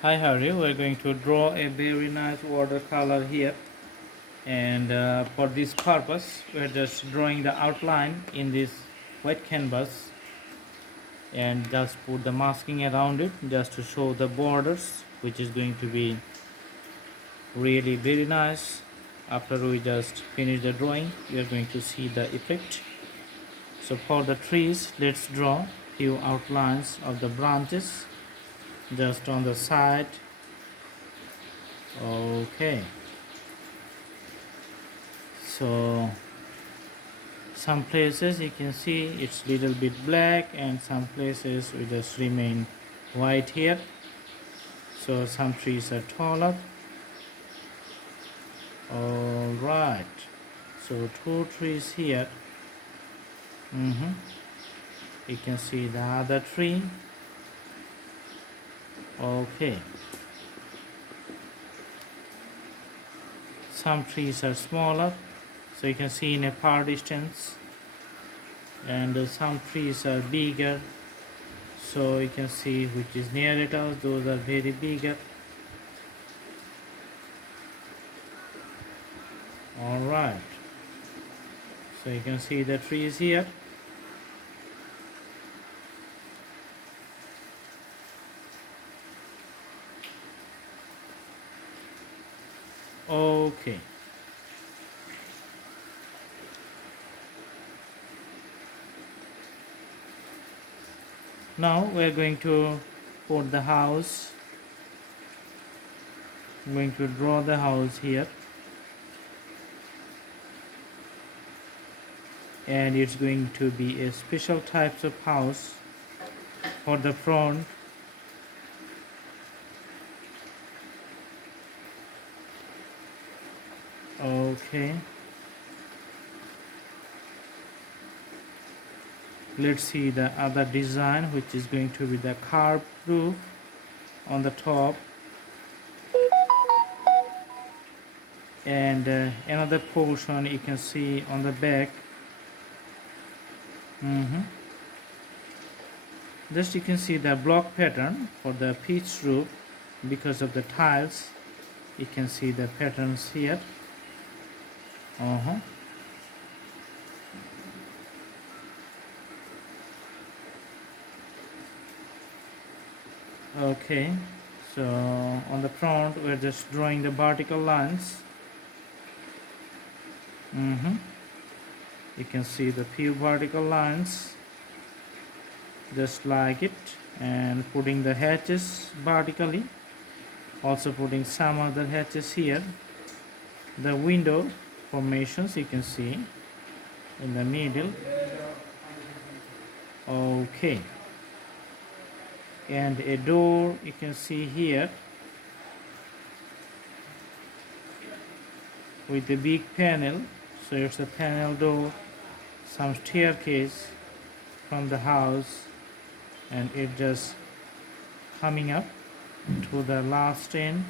Hi, Harry. We're going to draw a very nice watercolor here, and for this purpose, we're just drawing the outline in this white canvas and just put the masking around it just to show the borders, which is going to be really very nice. After we just finish the drawing, we are going to see the effect. So for the trees, let's draw few outlines of the branches just on the side. Okay, so some places you can see it's little bit black and some places we just remain white here. So some trees are taller. All right, so two trees here. You can see the other tree. Okay, some trees are smaller, so you can see in a far distance, and some trees are bigger, so you can see which is near it us, those are very bigger. All right, so you can see the trees here. Okay, now we're going to put the house. I'm going to draw the house here, and it's going to be a special types of house. For the front, okay, let's see the other design, which is going to be the carved roof on the top, and another portion you can see on the back. Just you can see the block pattern for the pitch roof because of the tiles. You can see the patterns here. Okay, so on the front we're just drawing the vertical lines. You can see the few vertical lines just like it, and putting the hatches vertically, also putting some other hatches here. The window formations you can see in the middle. Okay, and a door you can see here with the big panel, so it's a panel door. Some staircase from the house, and it just coming up to the last end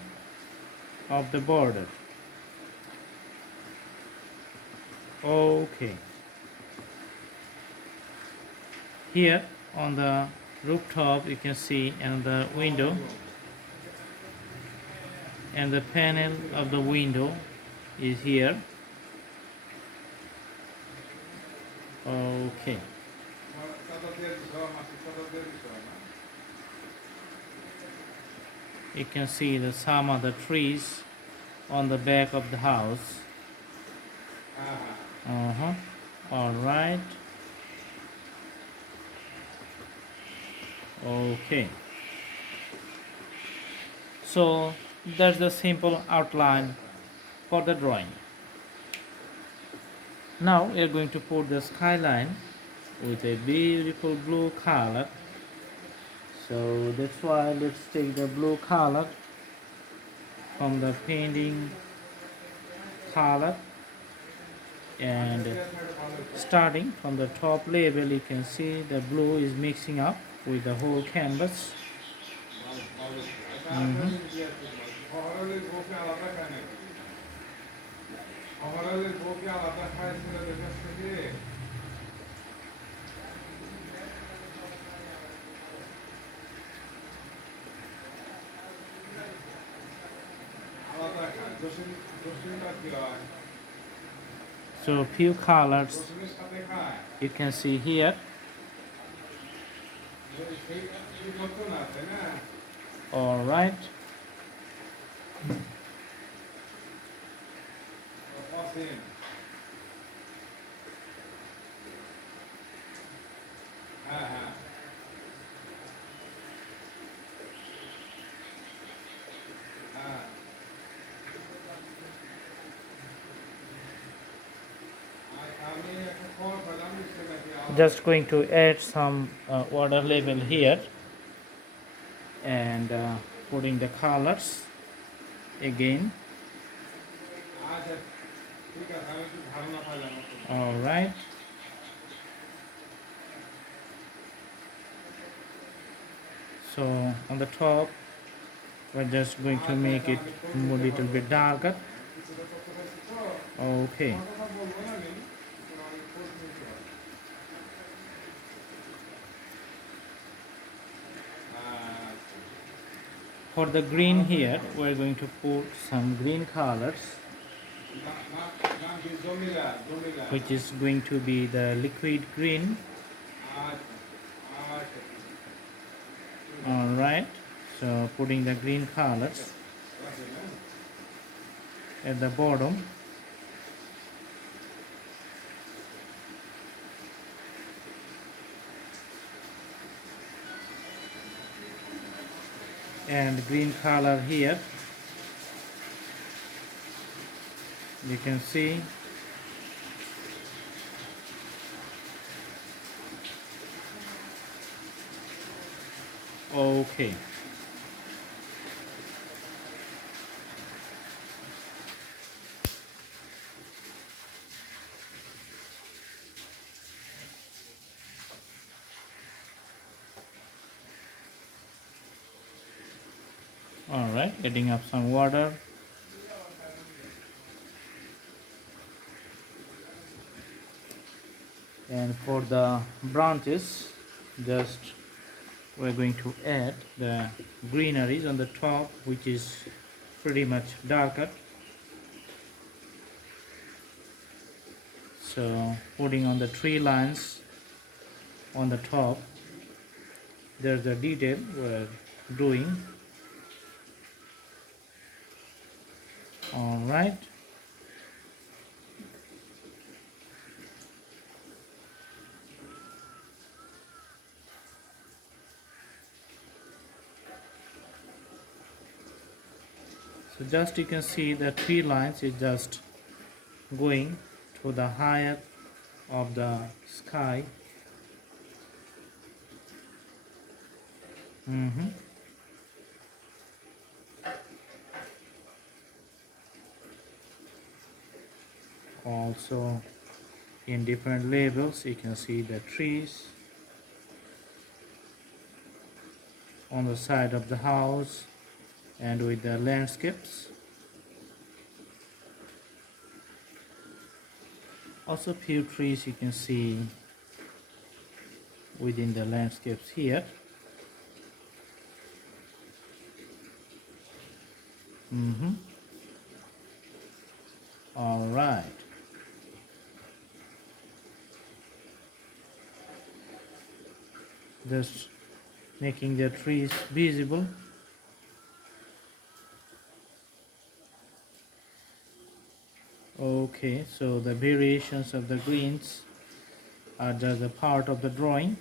of the border. Okay, here on the rooftop you can see another window, and the panel of the window is here. Okay, you can see the some other trees on the back of the house. All right. Okay, so that's the simple outline for the drawing. Now we are going to put the skyline with a beautiful blue color. So that's why let's take the blue color from the painting color, and starting from the top level you can see the blue is mixing up with the whole canvas. So few colors you can see here. All right. Just going to add some water level here and putting the colors again. All right. So on the top we're just going to make it a little bit darker. Okay. For the green here, we're going to put some green colors, which is going to be the liquid green. Alright, so putting the green colors at the bottom. And green color here, you can see. Okay. Alright, adding up some water. And for the branches, just we're going to add the greeneries on the top, which is pretty much darker. So putting on the tree lines on the top, there's the detail we're doing. All right. So just you can see the tree lines is just going to the higher of the sky. Also in different levels you can see the trees on the side of the house and with the landscapes. Also few trees you can see within the landscapes here. All right. Just making the trees visible. Okay, so the variations of the greens are just a part of the drawing.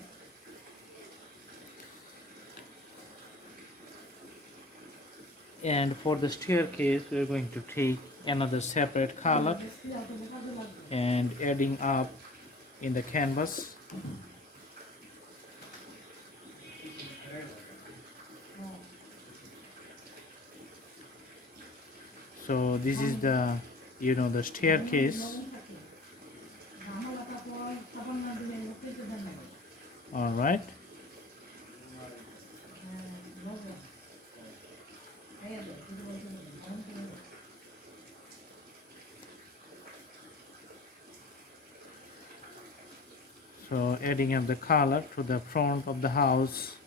And for the staircase, we're going to take another separate color and adding up in the canvas. So this is the the staircase. All right. So adding up the color to the front of the house.